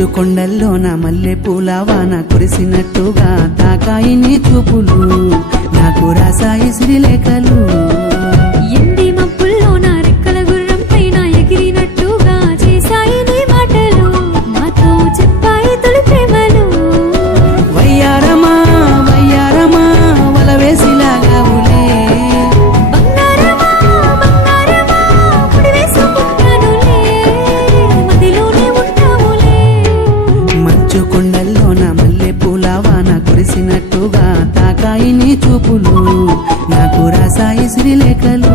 మంచు కొండల్లోన మల్లె పూల వాన కురిసినట్టుగా తాకాయి నీ చూపులు నాకు రాసాయి శ్రీలేఖలు ఎండి మబ్బుల్లోన రెక్కల గుర్రం పైన ఎగిరినట్టుగా చేశాయి నీ మాటలు నాతో చెప్పాయి తొలి ప్రేమలు వయ్యారమా వయ్యారమా వల వేసిలాగావులే బంగారమా బంగారమా ముడి వేసుకుంటానులే మదిలోనే ఉంటావులే మంచు కొండల్లోన మల్లె పూల వాన కురిసినట్టుగా తాకాయి నీ చూపులు నాకు రాసాయి శ్రీలేఖలు